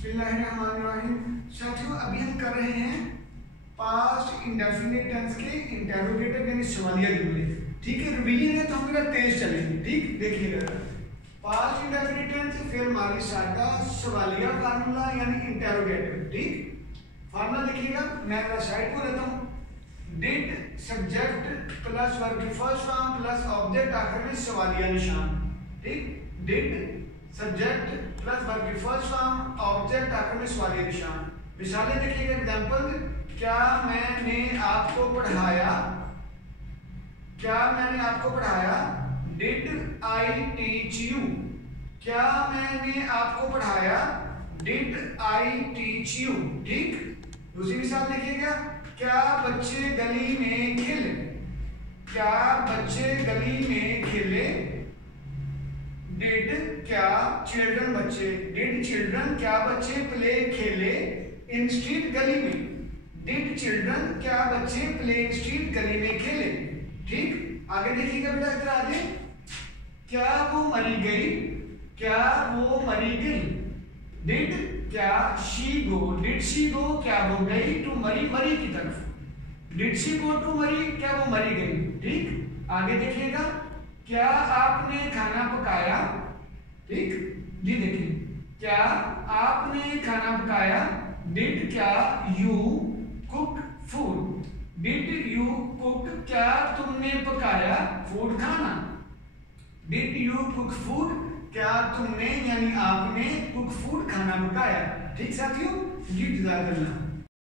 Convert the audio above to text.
बिस्मिल्लाहिर्रहमानिर्रहीम। साथियों, अभी हम कर रहे हैं पास्ट इंडेफिनिट टेंस के इंटेरोगेटिव यानी सवालिया जुमले। ठीक है, रिवीजन है तो हम जरा तेज चलेंगे। ठीक, देखिएगा पास्ट इंडेफिनिट टेंस फिर हमारी सादा सवालिया फार्मूला यानी इंटेरोगेटिव। ठीक, फार्मूला देखिएगा, मैं जरा साइड को लेता हूँ। डिड सब्जेक्ट प्लस वर्ब की फर्स्ट फॉर्म प्लस ऑब्जेक्ट आखिर में सवालिया निशान। ठीक, डिड सब्जेक्ट प्लस वर्ब की फर्स्ट फॉर्म ऑब्जेक्ट आखिर में सवालिया निशान। मिसालें देखिएगा, एग्जांपल, क्या मैंने आपको पढ़ाया, क्या मैंने आपको पढ़ाया, डिड आई टीच यू, क्या मैंने आपको पढ़ाया, डिड आई टीच यू। ठीक, दूसरी मिसाल देखिएगा, क्या बच्चे गली में खेले, क्या बच्चे गली में खेले, डिड क्या चिल्ड्रन बच्चे, डिड चिल्ड्रन क्या बच्चे प्ले खेले इन स्ट्रीट गली में, डिड चिल्ड्रन क्या बच्चे प्ले इन स्ट्रीट गली में खेले। ठीक, आगे देखिएगा बेटा, इधर आगे, क्या वो मरी गई, क्या वो मरी गई, डिड क्या she go, did she go क्या वो गई टू मरी, मरी की तरफ, डिड शी गो टू मरी क्या वो मरी गई। ठीक, आगे देखिएगा, क्या आपने खाना पकाया। ठीक जी, देखिए, क्या आपने खाना पकाया, डिड क्या you cook food, did you cook क्या तुमने पकाया फूड खाना, डिड यू कुक फूड क्या तुमने यानी आपने कुक फूड खाना पकाया। ठीक साथियों, जी जज़ाकल्लाह।